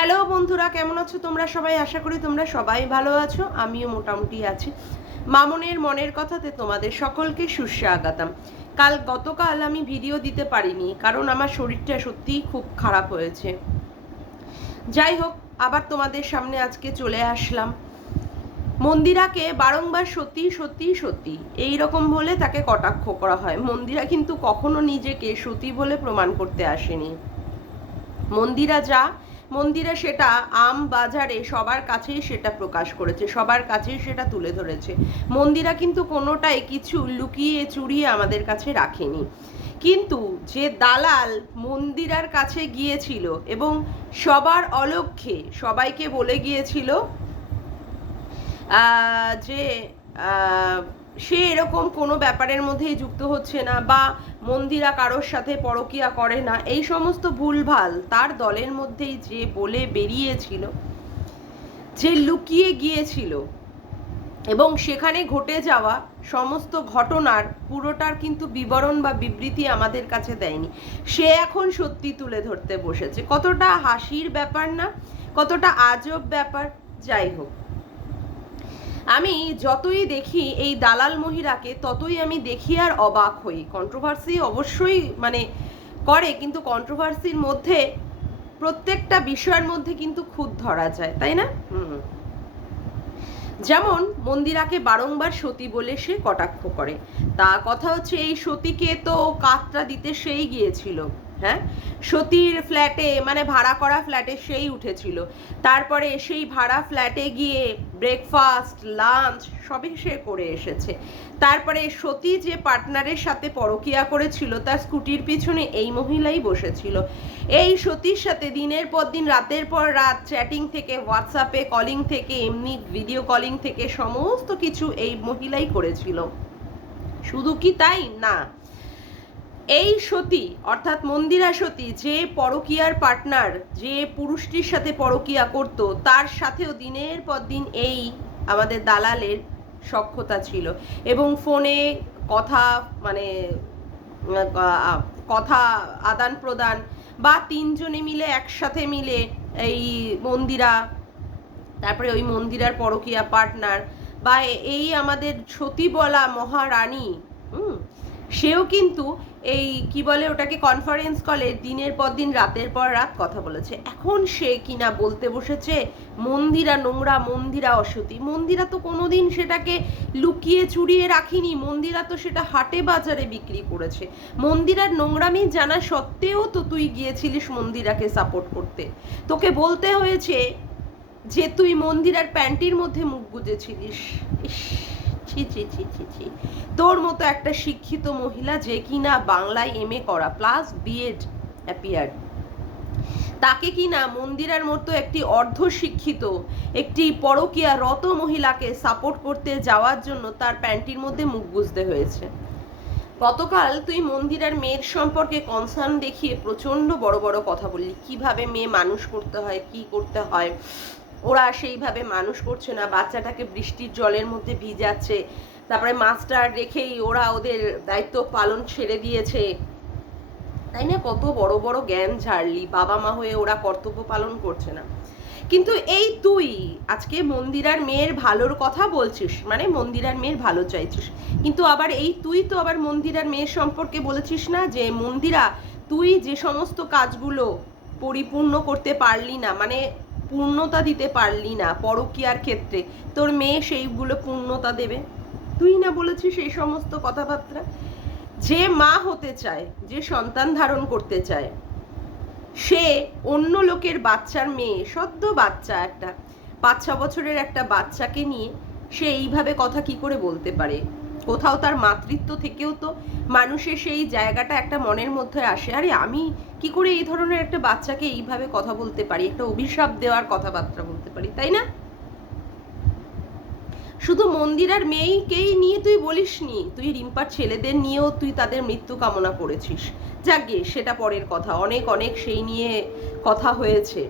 Hello বন্ধুরা, কেমন আছো তোমরা সবাই? আশা করি তোমরা সবাই ভালো আছো। আমিও মোটামুটি আছি। মামনের মনের কথাতে তোমাদের সকলকে সুস্বাগতম। গতকাল আমি ভিডিও দিতে পারিনি, কারণ আমার শরীরটা সত্যিই খুব খারাপ হয়েছে। যাই হোক, আবার তোমাদের সামনে আজকে চলে আসলাম। মন্দিরাকে বারংবার সত্যি সত্যি সত্যি এইরকম বলে তাকে কটাক্ষ করা হয়। মন্দিরা কিন্তু কখনো নিজেকে সতী বলে প্রমাণ করতে আসেনি। মন্দিরা সেটা বাজারে সবার কাছেই সেটা প্রকাশ করেছে, সবার কাছেই সেটা তুলে ধরেছে। মন্দিরা কিন্তু কোনোটাই কিছু লুকিয়ে চুরিয়ে আমাদের কাছে রাখেনি। কিন্তু যে দালাল মন্দিরার কাছে গিয়েছিল এবং সবার অলক্ষ্যে সবাইকে বলে গিয়েছিল যে সে এরকম কোনো ব্যাপারের মধ্যেই যুক্ত হচ্ছে না, বা মন্দিরা কারোর সাথে পরকীয়া করে না, এই সমস্ত ভুলভাল তার দলের মধ্যেই যে বলে বেরিয়েছিল, যে লুকিয়ে গিয়েছিল এবং সেখানে ঘটে যাওয়া সমস্ত ঘটনার পুরোটার কিন্তু বিবরণ বা বিবৃতি আমাদের কাছে দেয়নি, সে এখন সত্যি তুলে ধরতে বসেছে। কতটা হাসির ব্যাপার না, কতটা আজব ব্যাপার। যাই হোক, আমি যতই দেখি এই দালাল মহিলাকে, ততই আমি দেখি আর অবাক হই। কন্ট্রোভার্সি অবশ্যই করে, কিন্তু কন্ট্রোভার্সির মধ্যে প্রত্যেকটা বিষয়ের মধ্যে কিন্তু খুঁত ধরা যায়, তাই না? যেমন মন্দিরাকে বারংবার সতী বলে সে কটাক্ষ করে। তা কথা হচ্ছে, এই সতীকে তো কাতরা দিতে সেই গিয়েছিল। হ্যাঁ, সতীর ফ্ল্যাটে, মানে ভাড়া করা ফ্ল্যাটে সেই উঠেছিল। তারপরে সেই ভাড়া ফ্ল্যাটে গিয়ে ব্রেকফাস্ট, লাঞ্চ সবই সে করে এসেছে। তারপরে সতী যে পার্টনারের সাথে পরকীয়া করেছিল, তার স্কুটির পিছনে এই মহিলাই বসেছিল। এই সতীর সাথে দিনের পর দিন, রাতের পর রাত চ্যাটিং থেকে, হোয়াটসঅ্যাপে কলিং থেকে, এমনি ভিডিও কলিং থেকে সমস্ত কিছু এই মহিলাই করেছিল। শুধু কি তাই না, এই সতী অর্থাৎ মন্দিরা সতী যে পরকীয়ার পার্টনার, যে পুরুষটির সাথে পরকীয়া করত, তার সাথেও দিনের পর দিন এই আমাদের দালালের সখ্যতা ছিল। এবং ফোনে কথা, মানে কথা আদান প্রদান, বা তিনজনে মিলে একসাথে মিলে এই মন্দিরা, তারপরে ওই মন্দিরার পরকীয়া পার্টনার, বা এই আমাদের সতী বলা মহারানী, সেও কিন্তু এই কি বলে ওটাকে, কনফারেন্স কলে দিনের পর দিন, রাতের পর রাত কথা বলেছে। এখন সে কিনা বলতে বসেছে মন্দিরা নোংরা, মন্দিরা অসতী। মন্দিরা তো কোনোদিন সেটাকে লুকিয়ে চুরিয়ে রাখিনি, মন্দিরা তো সেটা হাটে বাজারে বিক্রি করেছে। মন্দিরার নোংরামি জানা সত্ত্বেও তো তুই গিয়েছিলিস মন্দিরাকে সাপোর্ট করতে। তোকে বলতে হয়েছে যে তুই মন্দিরার প্যান্টির মধ্যে মুখ গুজেছিলিস। ছি ছি ছি ছি ছি, তোর মতো একটা শিক্ষিত মহিলা, যে কিনা বাংলায় MA করা প্লাস BEd অ্যাপিয়ার্ড, তাকে কিনা মন্দিরার মতো একটি অর্ধশিক্ষিত, একটি পরকীয়া রত মহিলাকে সাপোর্ট করতে যাওয়ার জন্য তার প্যান্টির মধ্যে মুখ গুজতে হয়েছে। গতকাল তুই মন্দিরার মেয়ের সম্পর্কে কনসার্ন দেখিয়ে প্রচন্ড বড় বড় কথা বললি, কিভাবে মেয়ে মানুষ করতে হয়, কি করতে হয়, ওরা সেইভাবে মানুষ করছে না, বাচ্চাটাকে বৃষ্টির জলের মধ্যে ভিজাচ্ছে, তারপরে মাস্টার রেখেই ওরা ওদের দায়িত্ব পালন ছেড়ে দিয়েছে, তাই না? কত বড় বড় জ্ঞান ঝাড়লি, বাবা মা হয়ে ওরা কর্তব্য পালন করছে না। কিন্তু এই তুই আজকে মন্দিরার মেয়ের ভালোর কথা বলছিস, মানে মন্দিরার মেয়ের ভালো চাইছিস, কিন্তু আবার এই তুই তো আবার মন্দিরার মেয়ের সম্পর্কে বলেছিস না যে মন্দিরা, তুই যে সমস্ত কাজগুলো পরিপূর্ণ করতে পারলি না, মানে পূর্ণতা দিতে পারলি না পরকীয়ার ক্ষেত্রে, তোর মেয়ে সেইগুলো পূর্ণতা দেবে। তুই না বলেছিস এই সমস্ত কথাবার্তা? যে মা হতে চায়, যে সন্তান ধারণ করতে চায়, সে অন্য লোকের বাচ্চার মেয়ে, সদ্য বাচ্চা, একটা 5-6 বছরের একটা বাচ্চাকে নিয়ে সে এইভাবে কথা কি করে বলতে পারে? কোথাও তার মাতৃত্ব থেকেও তো মানুষের সেই জায়গাটা একটা মনের মধ্যে আসে, আরে আমি কি করে এই ধরনের একটা বাচ্চাকে এইভাবে কথা বলতে পারি, একটা অভিশাপ দেওয়ার কথাবার্তা বলতে পারি, তাই না? শুধু মন্দিরার মেয়েকেই নিয়ে তুই বলিসনি, তুই রিম্পার ছেলেদের নিয়েও তুই তাদের মৃত্যু কামনা করেছিস। যাকে সেটা পরের কথা, অনেক অনেক সেই নিয়ে কথা হয়েছে।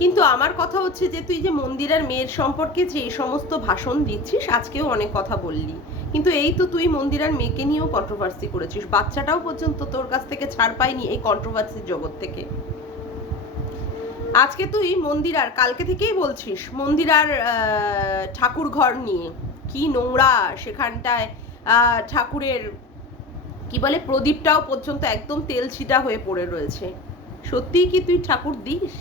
কিন্তু আমার কথা হচ্ছে যে তুই যে মন্দিরার মেয়ের সম্পর্কে যে এই সমস্ত ভাষণ দিচ্ছিস, আজকেও অনেক কথা বললি, কিন্তু এই তো তুই মন্দিরার মেয়েকে নিয়েও কন্ট্রোভার্সি করেছিস, বাচ্চাটাও পর্যন্ত তোর কাছ থেকে ছাড় পায়নি এই কন্ট্রোভার্সির জগৎ থেকে। আজকে তুই মন্দিরার, কালকে থেকেই বলছিস মন্দিরার ঠাকুর ঘর নিয়ে কি নোংরা সেখানটায়। ঠাকুরের কি বলে প্রদীপটাও পর্যন্ত একদম তেল ছিটা হয়ে পড়ে রয়েছে। সত্যিই কি তুই ঠাকুর দিস?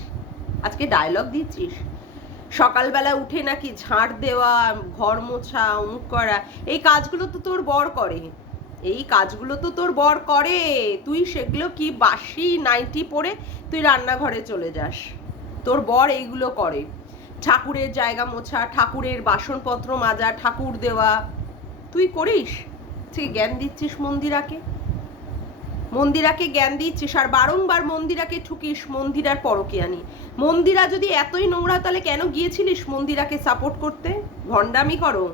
আজকে ডায়লগ দিচ্ছিস। সকালবেলা উঠে নাকি ঝাড় দেওয়া, ঘর মোছা, অমুক করা, এই কাজগুলো তো তোর বর করে। এই কাজগুলো তো তোর বর করে, তুই সেগুলো কি বাসি নাইটি পরে তুই রান্নাঘরে চলে যাস। তোর বর এইগুলো করে। ঠাকুরের জায়গা মোছা, ঠাকুরের বাসনপত্র মাজা, ঠাকুর দেওয়া তুই করিস। তুই জ্ঞান দিচ্ছিস মন্দিরাকে, মন্দিরাকে জ্ঞান দিচ্ছিস, আর বারংবার মন্দিরাকে ঠুকিস মন্দিরার পরকীয়ানি। মন্দিরা যদি এতই নোংরা তাহলে কেন গিয়েছিলিস মন্দিরাকে সাপোর্ট করতে? ভণ্ডামি করো,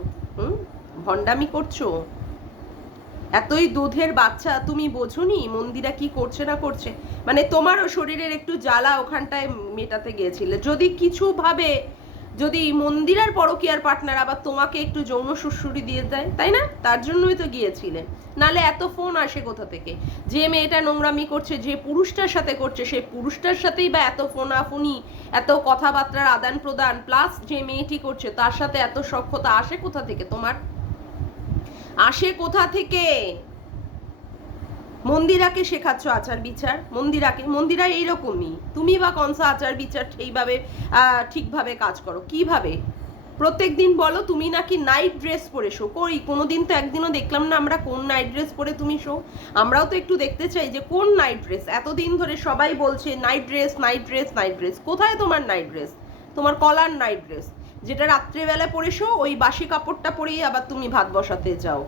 ভণ্ডামি করছো। এতই দুধের বাচ্চা, তুমি বোঝোনি মন্দিরা কি করছে না করছে? মানে তোমারও শরীরের একটু জ্বালা ওখানটায় মেটাতে গিয়েছিলে। যদি কিছু ভাবে, যদি মন্দিরার পরকীয়ার পার্টনার আবার তোমাকে একটু যৌন সুশ্রুতি দিয়ে দেয়, তাই না? তার জন্যই তো গিয়েছিলে। নালে এত ফোন আসে কোথা থেকে? যে মেয়েটা নোংরামি করছে, যে পুরুষটার সাথে করছে, সেই পুরুষটার সাথেই বা এত ফোনাফুনি, এত কথাবার্তার আদান প্রদান, প্লাস যে মেয়েটি করছে তার সাথে এত সখ্যতা আসে কোথা থেকে তোমার? আসে কোথা থেকে? মন্দিরাকে শেখাচ্ছ আচার বিচার? মন্দিরা এইরকমই। তুমি বা কনসা আচার বিচার ঠিকভাবে কাজ করো কিভাবে? প্রত্যেক দিন বলো তুমি নাকি নাইট ড্রেস পরে শো। করি কোনোদিন তো একদিনও দেখলাম না আমরা কোন নাইট ড্রেস পরে তুমি শো। আমরাও তো একটু দেখতে চাই যে কোন নাইট ড্রেস। এতদিন ধরে সবাই বলছে night dress, night dress, night dress. কোথায় তোমার নাইট ড্রেস? তোমার কলার নাইট ড্রেস যেটা রাত্রেবেলা পরে শো, ওই বাসি কাপড়টা পরেই আবার তুমি ভাত বসাতে যাও।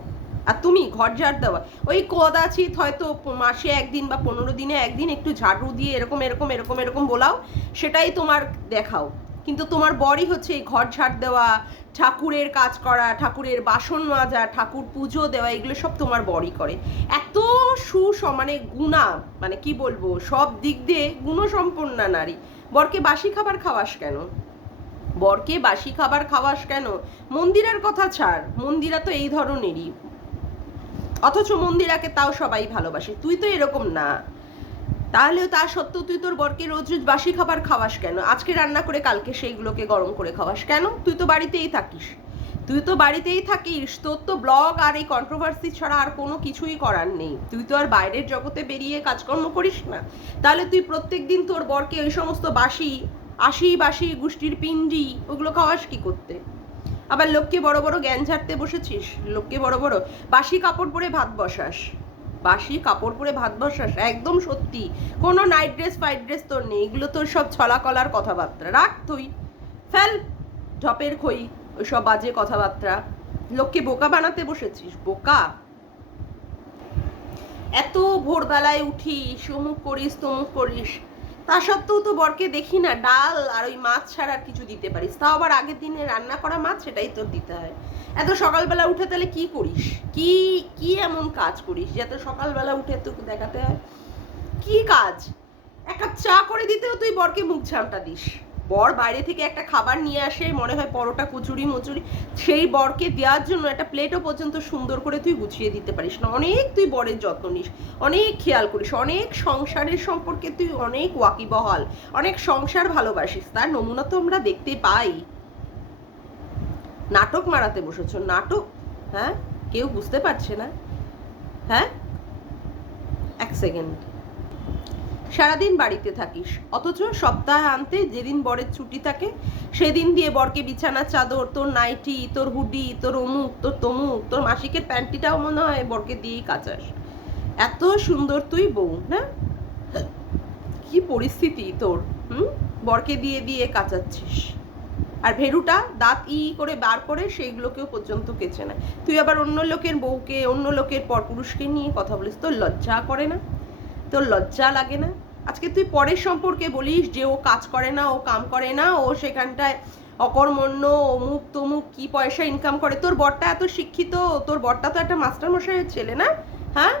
আর তুমি ঘর ঝাড় দেওয়া, ওই কদাচিৎ হয়তো মাসে একদিন বা 15 দিনে একদিন একটু ঝাড়ু দিয়ে এরকম এরকম এরকম এরকম বলাও, সেটাই তোমার দেখাও। কিন্তু তোমার বরই হচ্ছে এই ঘর ঝাড় দেওয়া, ঠাকুরের কাজ করা, ঠাকুরের বাসন মাজা, ঠাকুর পুজো দেওয়া, এগুলো সব তোমার বরই করে। এত মানে গুণা, মানে কি বলবো, সব দিক দিয়ে গুণসম্পন্না নারী। বরকে বাসি খাবার খাওয়াস কেন? বরকে বাসি খাবার খাওয়াস কেন? মন্দিরার কথা ছাড়, মন্দিরা তো এই ধরনেরই, অথচ মন্দিরাকে তাও সবাই ভালোবাসে। তুই তো এরকম না। তাহলেও তা সত্ত্বেও তুই তোর বরকে রোজ রোজ বাসি খাবার খাওয়াস কেন? আজকে রান্না করে কালকে সেইগুলোকে গরম করে খাওয়াস কেন? তুই তো বাড়িতেই থাকিস, তোর তো ব্লগ আর এই কন্ট্রোভার্সি ছাড়া আর কোনো কিছুই করার নেই। তুই তো আর বাইরের জগতে বেরিয়ে কাজকর্ম করিস না। তাহলে তুই প্রত্যেক দিন তোর বরকে ওই সমস্ত বাসি গোষ্ঠীর পিণ্ডি ওগুলো খাওয়াস কি করতে? আবার লোককে বড় বড় জ্ঞান ঝাড়তে বসেছিস, লোককে বড় বড় বাসি কাপড় পরে ভাত বসাস, বাসি কাপড় পরে ভাত বসাস। একদম সত্যি, কোনো নাইট ড্রেস ফাইট ড্রেস তোর নেই। এগুলো তোর সব ছলা কলার কথাবার্তা। রাখ তুই, ফেল ঢপের খই ওইসব বাজে কথাবার্তা। লোককে বোকা বানাতে বসেছিস, বোকা। এত ভোরবেলায় উঠিস, অমুক করিস তমুক করিস, তা সত্ত্বেও তো বরকে দেখি না ডাল আর ওই মাছ ছাড়া আর কিছু দিতে পারিস। তাও আবার আগের দিনে রান্না করা মাছ, সেটাই তোর দিতে হয়। এত সকালবেলা উঠে তাহলে কি করিস? কি কি এমন কাজ করিস যে এত সকালবেলা উঠে তোকে দেখাতে হয়? কি কাজ? এক কাপ চা করে দিতেও তুই বরকে মুখ ঝামটা দিস। বর বাইরে থেকে একটা খাবার নিয়ে আসে, মনে হয় পরোটা কচুরি মচুরি, সেই বরকে দেওয়ার জন্য একটা প্লেটও পর্যন্ত সুন্দর করে তুই গুছিয়ে দিতে পারিস না। অনেক তুই বরের যত্ন নিস, অনেক খেয়াল করিস, অনেক সংসারের সম্পর্কে তুই অনেক ওয়াকিবহাল, অনেক সংসার ভালোবাসিস। তার নমুনা তো আমরা দেখতে পাই। নাটক মারাতে বসেছ, নাটক। হ্যাঁ, কেউ বুঝতে পারছে না? হ্যাঁ, এক সেকেন্ড। সারাদিন বাড়িতে থাকিস, অথচ সপ্তাহে আনতে যেদিন বরের ছুটি থাকে সেদিন দিয়ে বরকে বিছানার চাদর, তোর নাইটি, তোর হুডি, তোর অমুক, তোর তমুক, তোর মাসিকের প্যান্টিটাও মনে হয় বরকে দিয়েই কাচাস। এত সুন্দর তুই বউ না? কি পরিস্থিতি তোর, বরকে দিয়ে দিয়ে কাচাচ্ছিস। আর ভেরুটা দাঁত করে বার করে সেইগুলোকেও পর্যন্ত কেচে না। তুই আবার অন্য লোকের বউকে, অন্য লোকের পরপুরুষকে নিয়ে কথা বলিস। তোর লজ্জা করে না? তোর লজ্জা লাগে না? আজকে তুই পরের সম্পর্কে বলিস যে ও কাজ করে না, ও কাম করে না, ও সেখানটায় অকর্মণ্য, অমুক তমুক, কি পয়সা ইনকাম করে। তোর বরটা এত শিক্ষিত, তোর বরটা তো একটা মাস্টার মশাইয়ের ছেলে না? হ্যাঁ,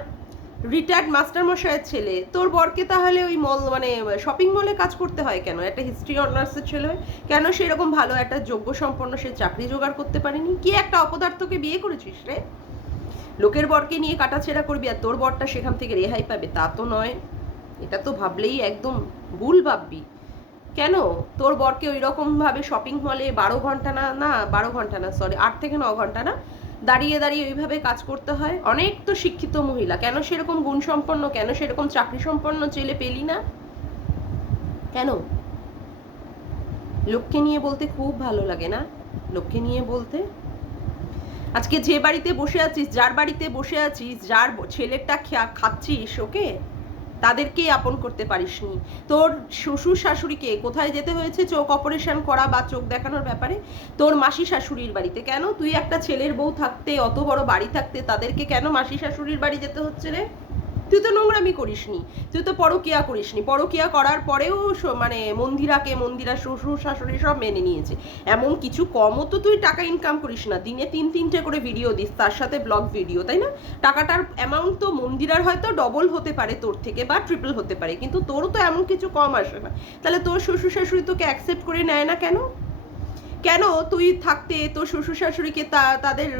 রিটায়ার্ড মাস্টার মশাইয়ের ছেলে। তোর বরকে তাহলে ওই মল, মানে শপিং মলে কাজ করতে হয় কেন? একটা হিস্ট্রি অনার্সের ছেলে কেন সেরকম ভালো একটা যোগ্য সম্পন্ন সে চাকরি জোগাড় করতে পারেনি? কি একটা অপদার্থকে বিয়ে করেছিস রে? লোকের বরকে নিয়ে কাটাছেড়া করবি আর তোর বরটা সেখান থেকে রেহাই পাবে, তা তো নয়। এটা তো ভাবলেই একদম ভুল ভাববি। কেন তোর বরকে ওই রকম ভাবে শপিং মলে 12 ঘন্টা না 12 ঘন্টা না, সরি 8 থেকে 9 ঘন্টা না দাঁড়িয়ে দাঁড়িয়ে ওইভাবে কাজ করতে হয়? অনেক তো শিক্ষিত মহিলা, কেন সেরকম গুণ সম্পন্ন, কেন সেরকম চাকরি সম্পন্ন ছেলে পেলি না? কেন? লোককে নিয়ে বলতে খুব ভালো লাগে না? লোককে নিয়ে বলতে। আজকে যে বাড়িতে বসে আছিস, যার বাড়িতে বসে আছিস, যার ছেলেটা খাচ্ছিস, ওকে তাদেরকেই আপন করতে পারিসনি। তোর শ্বশুর শাশুড়িকে কোথায় যেতে হয়েছে চোখ অপারেশন করা বা চোখ দেখানোর ব্যাপারে? তোর মাসি শাশুড়ির বাড়িতে। কেন তুই একটা ছেলের বউ থাকতে, অত বড় বাড়ি থাকতে, তাদেরকে কেন মাসি শাশুড়ির বাড়ি যেতে হচ্ছে রে? তুই তো নোংরামি করিসনি, তুই তো পরকিয়া করিসনি। পরকিয়া করার পরেও মানে মন্দিরা শ্বশুর শাশুড়ি সব মেনে নিয়েছে। এমন কিছু কমও তো তুই টাকা ইনকাম করিস না, দিনে 3-3টে করে ভিডিও দিস, তার সাথে ব্লগ ভিডিও, তাই না? টাকাটার অ্যামাউন্ট তো মন্দিরার হয়তো ডবল হতে পারে তোর থেকে, বা ট্রিপল হতে পারে, কিন্তু তোরও তো এমন কিছু কম আসে না। তাহলে তোর শ্বশুর শাশুড়ি তোকে অ্যাকসেপ্ট করে নেয় না কেন? কেন তুই থাকতে তোর শ্বশুর শাশুড়িকে তাদের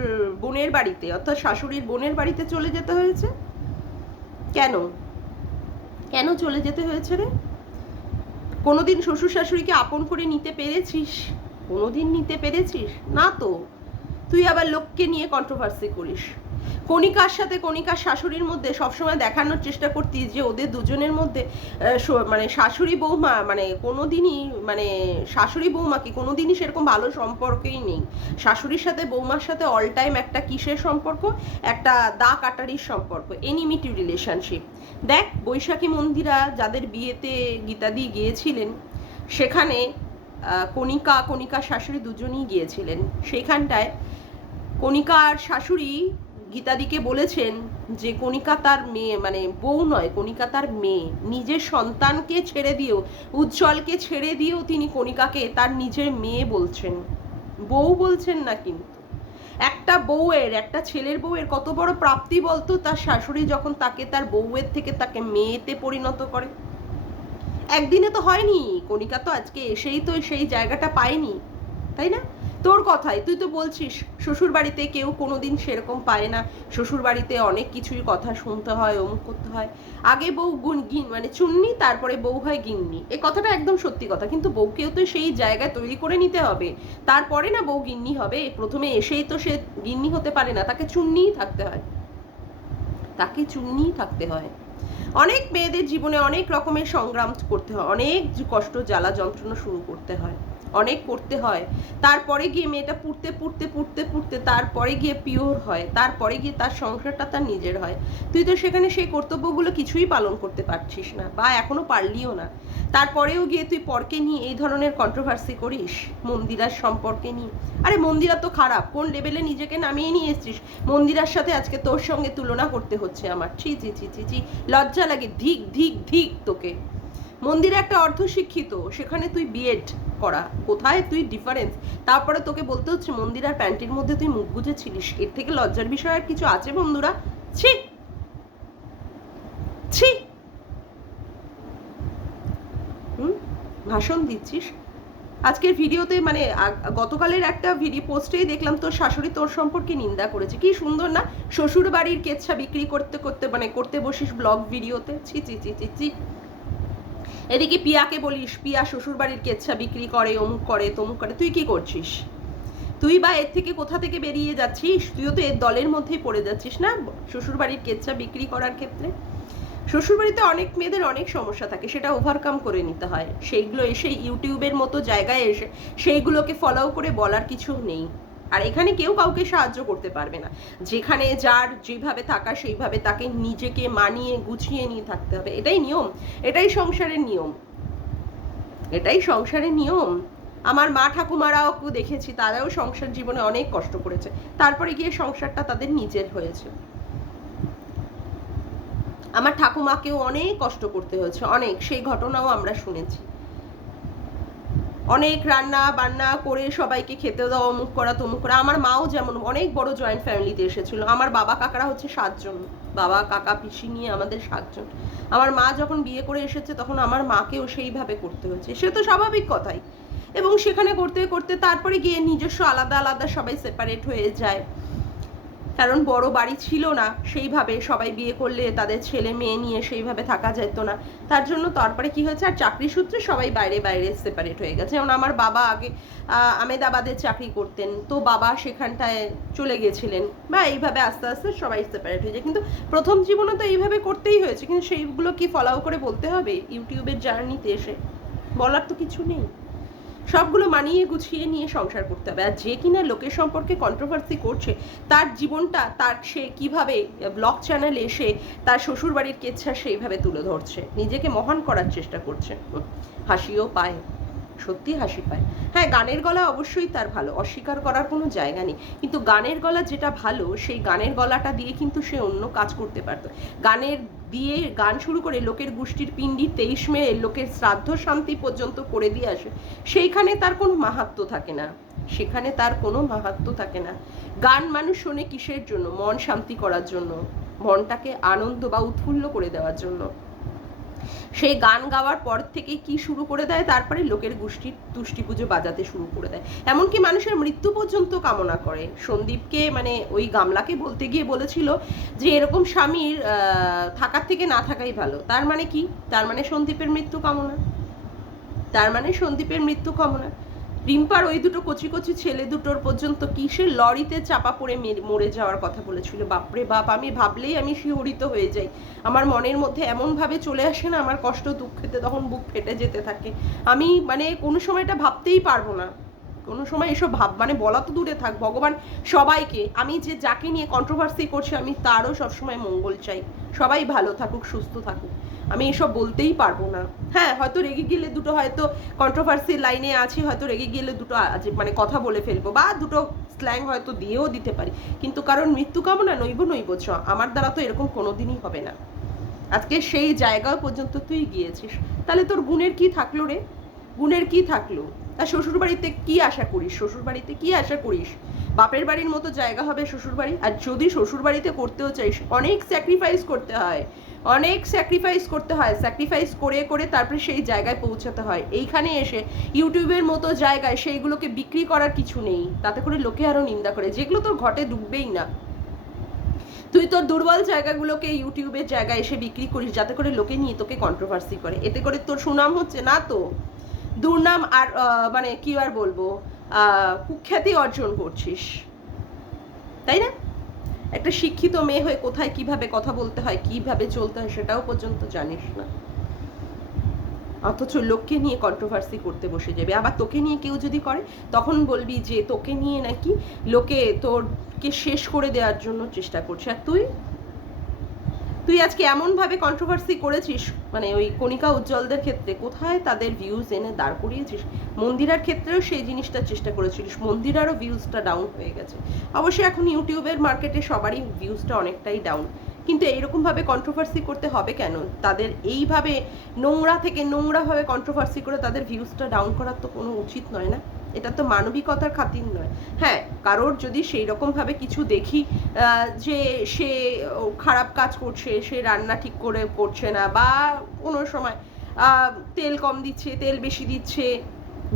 বোনের বাড়িতে, অর্থাৎ শাশুড়ির বোনের বাড়িতে চলে যেতে হয়েছে? কেন কেন চলে যেতে হয়েছে রে? কোনোদিন শ্বশুর শাশুড়িকে আপন করে নিতে পেরেছিস? কোনোদিন নিতে পেরেছিস না তো। তুই আবার লোককে নিয়ে কন্ট্রোভার্সি করিস। কণিকার সাথে কণিকার শাশুড়ির মধ্যে সবসময় দেখানোর চেষ্টা করতিস যে ওদের দুজনের মধ্যে মানে শাশুড়ি বৌমা মানে কোনোদিনই মানে শাশুড়ি বৌমাকে কোনোদিনই সেরকম ভালো সম্পর্কই নেই। শাশুড়ির সাথে বৌমার সাথে অল টাইম একটা কিসের সম্পর্ক? একটা দা কাটারির সম্পর্ক, এনিমিটি রিলেশনশিপ। দেখ বৈশাখী মন্দিরা যাদের বিয়েতে গীতাদি গিয়েছিলেন, সেখানে কণিকা শাশুড়ি দুজনই গিয়েছিলেন। সেইখানটায় কণিকার শাশুড়ি গীতাদিকে বলেছেন যে কণিকা তার মেয়ে, মানে বউ নয়, কণিকা তার মেয়ে। নিজের সন্তানকে ছেড়ে দিয়েও, উজ্জ্বলকে ছেড়ে দিয়েও তিনি কণিকাকে তার নিজের মেয়ে বলছেন, বউ বলছেন না। কিন্তু একটা বউয়ের, একটা ছেলের বউয়ের কত বড় প্রাপ্তি বলতো, তার শাশুড়ি যখন তাকে তার বউয়ের থেকে তাকে মেয়েতে পরিণত করে। একদিনে তো হয়নি, কণিকা তো আজকে এসেই তো সেই জায়গাটা পায়নি, তাই না? তোর কথাই তুই তো বলছিস শ্বশুর বাড়িতে কেউ কোনোদিন সেরকম পায় না, শ্বশুর বাড়িতে অনেক কিছুই কথা শুনতে হয়, অমুক করতে হয়। আগে বউ মানে চুন্নি, তারপরে বউ হয় গিন্নি। এই কথাটা একদম সত্যি কথা, কিন্তু বউকেও তো সেই জায়গায় তৈরি করে নিতে হবে, তারপরে না বউ গিন্নি হবে। প্রথমে এসেই তো সে গিন্নি হতে পারে না, তাকে চুন্নিই থাকতে হয়, তাকে চুন্নিই থাকতে হয়। অনেক মেয়েদের জীবনে অনেক রকমের সংগ্রাম করতে হয়, অনেক কষ্ট জ্বালা যন্ত্রণা শুরু করতে হয়, অনেক করতে হয়। তারপরে গিয়ে মেয়েটা পুড়তে তারপরে গিয়ে পিওর হয়, তারপরে গিয়ে তার সংসারটা তার নিজের হয়। তুই তো সেখানে সেই কর্তব্যগুলো কিছুই পালন করতে পারছিস না, বা এখনো পারলিও না। তারপরেও গিয়ে তুই পরকে নিয়ে এই ধরনের কন্ট্রোভার্সি করিস, মন্দিরার সম্পর্কে নিয়ে। আরে মন্দিরা তো খারাপ, কোন লেভেলে নিজেকে নামিয়ে নিয়ে এসছিস। মন্দিরার সাথে আজকে তোর সঙ্গে তুলনা করতে হচ্ছে আমার, ছি ছি ছি ছি ছি, লজ্জা লাগে। ধিক ধিক ধিক তোকে। মন্দিরে একটা অর্ধশিক্ষিত, সেখানে তুই বিএড করা, কোথায় তুই ডিফারেন্স? তারপরে তোকে বলতে হচ্ছে মন্দির আর প্যান্টির মধ্যে তুই মুখ গুজেছিলিস। এর থেকে লজ্জার বিষয় আর কিছু আছে বন্ধুরা? ছি ছি। ভাষণ দিচ্ছিস আজকের ভিডিওতে, মানে গতকালের একটা ভিডিও পোস্টেই দেখলাম তোর শাশুড়ি তোর সম্পর্কে নিন্দা করেছে। কি সুন্দর না, শ্বশুর বাড়ির কেচ্ছা বিক্রি করতে করতে মানে করতে বসিস ব্লগ ভিডিওতে। ছি ছি ছি ছি ছি। এদিকে পিয়াকে বলিস পিয়া শ্বশুর বাড়ির কেচ্ছা বিক্রি করে, অমুক করে তমুক করে। তুই কি করছিস? তুই বা এর থেকে কোথা থেকে বেরিয়ে যাচ্ছিস? তুইও তো এর দলের মধ্যেই পড়ে যাচ্ছিস না শ্বশুর বাড়ির কেচ্ছা বিক্রি করার ক্ষেত্রে। শ্বশুরবাড়িতে অনেক মেয়েদের অনেক সমস্যা থাকে, সেটা ওভারকাম করে নিতে হয়। সেইগুলো এসে ইউটিউবের মতো জায়গায় এসে সেইগুলোকে ফলো করে বলার কিছু নেই। আর এখানে কেউ কাউকে সাহায্য করতে পারবে না। যেখানে যার যেভাবে থাকা সেইভাবে তাকে নিজেকে মানিয়ে গুছিয়ে নিয়ে থাকতে হবে, এটাই নিয়ম, এটাই সংসারের নিয়ম, এটাই সংসারের নিয়ম। আমার মা ঠাকুমারাও দেখেছি, তারাও সংসার জীবনে অনেক কষ্ট করেছে, তারপরে গিয়ে সংসারটা তাদের নিজের হয়েছে। আমার ঠাকুমাকেও অনেক কষ্ট করতে হয়েছে, অনেক, সেই ঘটনাও আমরা শুনেছি। অনেক রান্না বান্না করে সবাইকে খেতে দাও, অমুক করা তমুক করা। আমার মাও যেমন অনেক বড় জয়েন্ট ফ্যামিলিতে এসেছিল। আমার বাবা কাকারা হচ্ছে 7 জন, বাবা কাকা পিসি নিয়ে আমাদের 7 জন। আমার মা যখন বিয়ে করে এসেছে তখন আমার মাকেও সেইভাবে করতে হয়েছে, সে তো স্বাভাবিক কথাই। এবং সেখানে করতে করতে তারপরে গিয়ে নিজস্ব আলাদা আলাদা সবাই সেপারেট হয়ে যায়। কারণ বড় বাড়ি ছিল না সেইভাবে, সবাই বিয়ে করলে তাদের ছেলে মেয়ে নিয়ে সেইভাবে থাকা যেত না, তার জন্য তারপরে কি হয়েছে, আর চাকরি সূত্রে সবাই বাইরে বাইরে সেপারেট হয়ে গেছে। যেমন আমার বাবা আগে আমেদাবাদে চাকরি করতেন, তো বাবা সেখানটায় চলে গেছিলেন, বা এইভাবে আস্তে আস্তে সবাই সেপারেট হয়ে যায়। কিন্তু প্রথম জীবনে তো এইভাবে করতেই হয়েছে, কিন্তু সেইগুলো কি ফলো করে বলতে হবে ইউটিউবের জার্নিতে এসে? বলার তো কিছু নেই, সবগুলো মানিয়ে গুছিয়ে নিয়ে সংসার করতে হবে। আর যে কিনা লোকের সম্পর্কে কন্ট্রোভার্সি করছে, তার জীবনটা তার সে কিভাবে ব্লগ চ্যানেলে এসে তার শ্বশুরবাড়ির কেচ্ছা সেইভাবে তুলে ধরছে, নিজেকে মহান করার চেষ্টা করছে, হাসিও পায়, সত্যি হাসি পায়। হ্যাঁ, গানের গলা অবশ্যই তার ভালো, অস্বীকার করার কোনো জায়গা নেই, কিন্তু গানের গলা যেটা ভালো, সেই গানের গলাটা দিয়ে কিন্তু সে অন্য কাজ করতে পারত। গানের দিয়ে গান শুরু করে লোকের গোষ্ঠীর পিণ্ডি 23 মেয়ে লোকের শ্রাদ্ধ শান্তি পর্যন্ত করে দিয়ে আসে, সেইখানে তার কোনো মাহাত্ম্য থাকে না, সেখানে তার কোনো মাহাত্ম্য থাকে না। গান মানুষ শোনে কিসের জন্য? মন শান্তি করার জন্য, মনটাকে আনন্দ বা উৎফুল্ল করে দেওয়ার জন্য। সেই গান গাওয়ার পর থেকে কি শুরু করে দেয়, তারপরে লোকের গোষ্ঠীর তুষ্টি পুজো বাজাতে শুরু করে দেয়, এমনকি মানুষের মৃত্যু পর্যন্ত কামনা করে। সন্দীপকে মানে ওই গামলাকে বলতে গিয়ে বলেছিল যে এরকম স্বামীর থাকার থেকে না থাকাই ভালো। তার মানে কি? তার মানে সন্দীপের মৃত্যু কামনা, তার মানে সন্দীপের মৃত্যু কামনা। রিম্পার ওই দুটো কচি কচি ছেলে দুটোর পর্যন্ত কিসের লরিতে চাপা পড়ে মরে যাওয়ার কথা বলেছিল। বাপরে বাপ, আমি ভাবলেই আমি শিহরিত হয়ে যাই, আমার মনের মধ্যে এমনভাবে চলে আসে না, আমার কষ্ট দুঃখেতে তখন বুক ফেটে যেতে থাকে। আমি মানে কোনো সময় এটা ভাবতেই পারবো না, কোনো সময় এসব মানে বলা তো দূরে থাক, ভগবান সবাইকে, আমি যে যাকে নিয়ে কন্ট্রোভার্সি করছি আমি তারও সবসময় মঙ্গল চাই, সবাই ভালো থাকুক, সুস্থ থাকুক, আমি এসব বলতেই পারবো না। হ্যাঁ, হয়তো রেগে গেলে দুটো, হয়তো কন্ট্রোভার্সির লাইনে আছি, হয়তো রেগে গেলে দুটো মানে কথা বলে ফেলবো, বা দুটো স্ল্যাং হয়তো দিয়েও দিতে পারি, কিন্তু কারণ মৃত্যু কামনা নইব চ, আমার দ্বারা তো এরকম কোনোদিনই হবে না। আজকে সেই জায়গা পর্যন্ত তুই গিয়েছিস, তাহলে তোর গুণের কি থাকলো রে? গুণের কি থাকলো? আর শ্বশুরবাড়িতে কি আশা করিস? শ্বশুরবাড়িতে কি আশা করিস? বাপের বাড়ির মতো জায়গা হবে শ্বশুরবাড়ি? আর যদি শ্বশুরবাড়িতে করতেও চাইস, অনেক স্যাক্রিফাইস করতে হয়, অনেক স্যাক্রিফাইস করতে হয়, স্যাক্রিফাইস করে করে তারপরে সেই জায়গায় পৌঁছাতে হয়। এইখানে এসে ইউটিউবের মতো জায়গায় সেইগুলোকে বিক্রি করার কিছু নেই, তাতে করে লোকে আরো নিন্দা করে, যেগুলো তোর ঘটে ডুববেই না। তুই তোর দুর্বল জায়গাগুলোকে ইউটিউবের জায়গায় এসে বিক্রি করিস, যাতে করে লোকে নিয়ে তোকে কন্ট্রোভার্সি করে, এতে করে তোর সুনাম হচ্ছে না, তো দুর্নাম আর মানে কি আর বলবো, কুখ্যাতি অর্জন করছিস, তাই না? একটা শিক্ষিত মেয়ে হয়ে কোথায় কিভাবে কথা বলতে হয়, কিভাবে চলতে হয় সেটাও পর্যন্ত জানিস না, অথচ লোককে নিয়ে কন্ট্রোভার্সি করতে বসে যাবে। আবার তোকে নিয়ে কেউ যদি করে, তখন বলবি যে তোকে নিয়ে নাকি লোকে তোরকে শেষ করে দেওয়ার জন্য চেষ্টা করছে। আর তুই আজকে এমনভাবে কন্ট্রোভার্সি করেছিস, মানে ওই কণিকা উজ্জ্বলদের ক্ষেত্রে কোথায় তাদের ভিউজ এনে দাঁড় করিয়েছিস, মন্দিরার ক্ষেত্রেও সেই জিনিসটা চেষ্টা করেছিলিস, মন্দিরারও ভিউজটা ডাউন হয়ে গেছে। অবশ্যই এখন ইউটিউবের মার্কেটে সবারই ভিউজটা অনেকটাই ডাউন, কিন্তু এইরকমভাবে কন্ট্রোভার্সি করতে হবে কেন? তাদের এইভাবে নোংরা থেকে নোংরাভাবে কন্ট্রোভার্সি করে তাদের ভিউজটা ডাউন করার তো কোনো উচিত নয় না, এটা তো মানবিকতার খাতির নয়। হ্যাঁ, কারোর যদি সেই রকমভাবে কিছু দেখি যে সে খারাপ কাজ করছে, সে রান্না ঠিক করে করছে না, বা কোনো সময় তেল কম দিচ্ছে, তেল বেশি দিচ্ছে,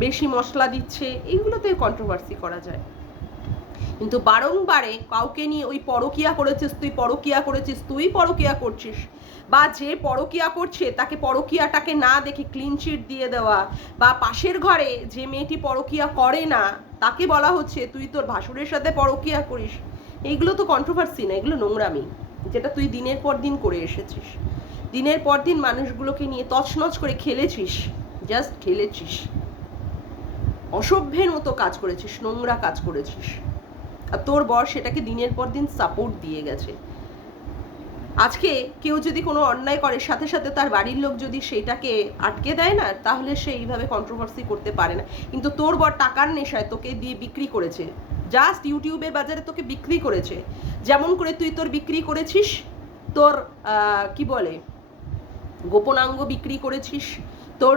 বেশি মশলা দিচ্ছে, এইগুলোতে কন্ট্রোভার্সি করা যায়। কিন্তু বারংবারে কাউকে নিয়ে ওই পরকিয়া করেছিস, তুই পরকিয়া করছিস, বা যে পরকিয়া করছে তাকে পরকিয়াটাকে না দেখে ক্লিন চিট দিয়ে দেওয়া, বা পাশের ঘরে যে মেয়েটি পরকিয়া করে না তাকে বলা হচ্ছে তুই তোর ভাসুরের সাথে পরকিয়া করিস, এইগুলো তো কন্ট্রোভার্সি না, এগুলো নোংরামি, যেটা তুই দিনের পর দিন করে এসেছিস। দিনের পর দিন মানুষগুলোকে নিয়ে তছনছ করে খেলেছিস, জাস্ট খেলেছিস, অসভ্যের মতো কাজ করেছিস, নোংরা কাজ করেছিস, আর তোর বর সেটাকে দিনের পর দিন সাপোর্ট দিয়ে গেছে। আজকে কেউ যদি কোনো অন্যায় করে, সাথে সাথে তার বাড়ির লোক যদি সেইটাকে আটকে দেয় না, তাহলে সে এইভাবে কন্ট্রোভার্সি করতে পারে না। কিন্তু তোর বর টাকার নেশায় তোকে দিয়ে বিক্রি করেছে, জাস্ট ইউটিউবের বাজারে তোকে বিক্রি করেছে, যেমন করে তুই তোর বিক্রি করেছিস, তোর কি বলে গোপনাঙ্গ বিক্রি করেছিস, তোর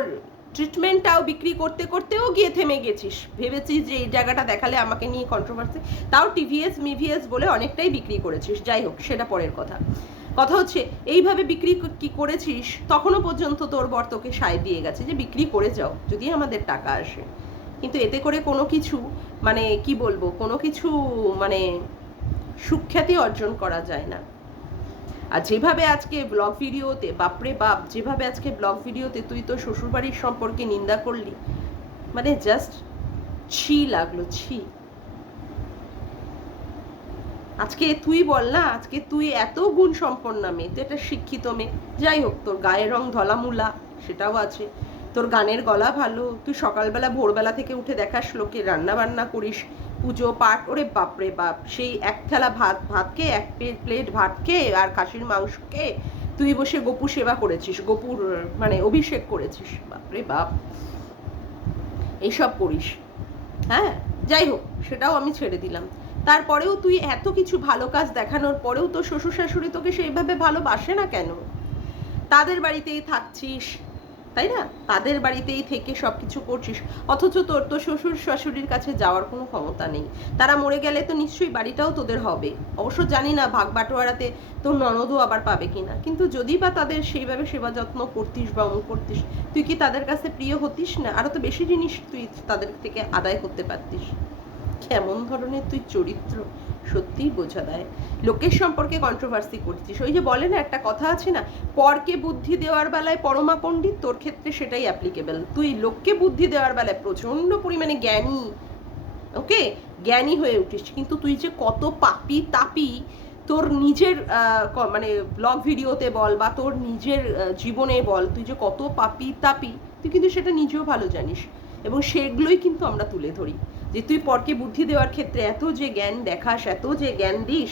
ট্রিটমেন্টটাও বিক্রি করতে করতেও গিয়ে থেমে গেছিস, ভেবেছিস যে এই জায়গাটা দেখালে আমাকে নিয়ে কন্ট্রোভার্সি, তাও টিভিএস মিভিএস বলে অনেকটাই বিক্রি করেছিস। যাই হোক, সেটা পরের কথা। কথা হচ্ছে এইভাবে বিক্রি কি করেছিস, তখনও পর্যন্ত তোর বর তোকে সায় দিয়ে গেছে যে বিক্রি করে যাও যদি আমাদের টাকা আসে, কিন্তু এতে করে কোনো কিছু মানে কি বলবো, কোনো কিছু মানে সুখ্যাতি অর্জন করা যায় না। আর যেভাবে আজকে ব্লগ ভিডিওতে, বাপরে বাপ, যেভাবে আজকে ব্লগ ভিডিওতে তুই তো শ্বশুরবাড়ির সম্পর্কে নিন্দা করলি, মানে জাস্ট ছি লাগলো, ছি। আজকে তুই বল না, আজকে তুই এত গুণ সম্পন্ন মেয়ে, তুই একটা শিক্ষিত মেয়ে, যাই হোক তোর গায়ের রং ধলামুলা সেটাও আছে, তোর গানের গলা ভালো, তুই সকালবেলা ভোরবেলা থেকে উঠে দেখাস লোকে, রান্না বান্না করিস, পুজো পাঠ, ওরে বাপরে বাপ, সেই এক থালা ভাত খেয়ে, এক প্লেট ভাত খেয়ে আর খাসির মাংস খেয়ে তুই বসে গপু সেবা করেছিস, গপুর মানে অভিষেক করেছিস, বাপরে বাপ, এইসব করিস। হ্যাঁ, যাই হোক সেটাও আমি ছেড়ে দিলাম। তারপরেও তুই এত কিছু ভালো কাজ দেখানোর পরেও তো শ্বশুর শাশুড়ি তোকে সেইভাবে ভালোবাসে না কেন? তাদের বাড়িতেই থাকছিস, তাই না? তাদের বাড়িতেই থেকে সব কিছু করছিস, অথচ তোর তো শ্বশুর শাশুড়ির কাছে যাওয়ার কোনো ক্ষমতা নেই। তারা মরে গেলে তো নিশ্চয়ই বাড়িটাও তোদের হবে। অবশ্য জানি না ভাগ বাটোয়ারাতে তোর ননদও আবার পাবে কিনা, কিন্তু যদি বা তাদের সেইভাবে সেবা যত্ন করতিস বা অমুক করতিস, তুই কি তাদের কাছে প্রিয় হতিস না? আরো তো বেশি জিনিস তুই তাদের থেকে আদায় করতে পারতিস। কেমন ধরনের তুই চরিত্র, সত্যিই বোঝা দেয়। লোকের সম্পর্কে কন্ট্রোভার্সি করছিস, ওই যে বলে না একটা কথা আছে না, পরকে বুদ্ধি দেওয়ার বেলায় পরমা পণ্ডিত, তোর ক্ষেত্রে সেটাই অ্যাপ্লিকেবল। তুই লোককে বুদ্ধি দেওয়ার বেলায় প্রচন্ড পরিমাণে জ্ঞানী, ওকে, জ্ঞানী হয়ে উঠিস, কিন্তু তুই যে কত পাপি তাপি তোর নিজের মানে ব্লগ ভিডিওতে বল বা তোর নিজের জীবনে বল, তুই যে কত পাপি তাপি তুই কিন্তু সেটা নিজেও ভালো জানিস, এবং সেগুলোই কিন্তু আমরা তুলে ধরি, যে তুই পরকে বুদ্ধি দেওয়ার ক্ষেত্রে এত যে জ্ঞান দেখাস, এত যে জ্ঞান দিস,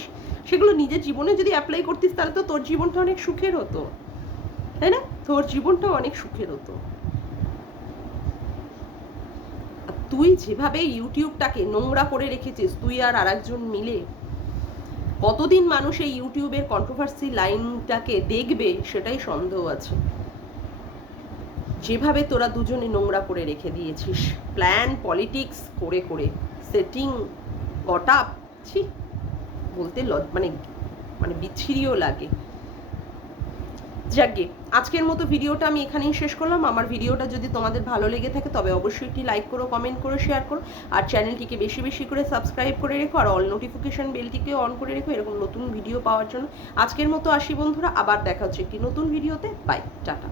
সেগুলো নিজের জীবনে যদি অ্যাপ্লাই করতিস তাহলে তো তোর জীবনটা অনেক সুখের হতো, তাই না? তোর জীবনটা অনেক সুখের হতো। তুই যেভাবে ইউটিউবটাকে নোংরা করে রেখেছিস, তুই আর আরেকজন মিলে, কতদিন মানুষ এই ইউটিউবের কন্ট্রোভার্সি লাইনটাকে দেখবে সেটাই সন্দেহ আছে। যেভাবে তোরা দুজনে নোংরা করে রেখে দিয়েছিস, প্ল্যান পলিটিক্স করে করে, সেটিং গট আপ, ছি, বলতে মানে মানে বিচ্ছিরিও লাগে। যাকে আজকের মতো ভিডিওটা আমি এখানেই শেষ করলাম। আমার ভিডিওটা যদি তোমাদের ভালো লেগে থাকে তবে অবশ্যই একটি লাইক করো, কমেন্ট করো, শেয়ার করো, আর চ্যানেলটিকে বেশি বেশি করে সাবস্ক্রাইব করে রেখো, আর অল নোটিফিকেশন বেলটিকে অন করে রেখো এরকম নতুন ভিডিও পাওয়ার জন্য। আজকের মতো আসি বন্ধুরা, আবার দেখা হচ্ছে একটি নতুন ভিডিওতে। Bye, tata.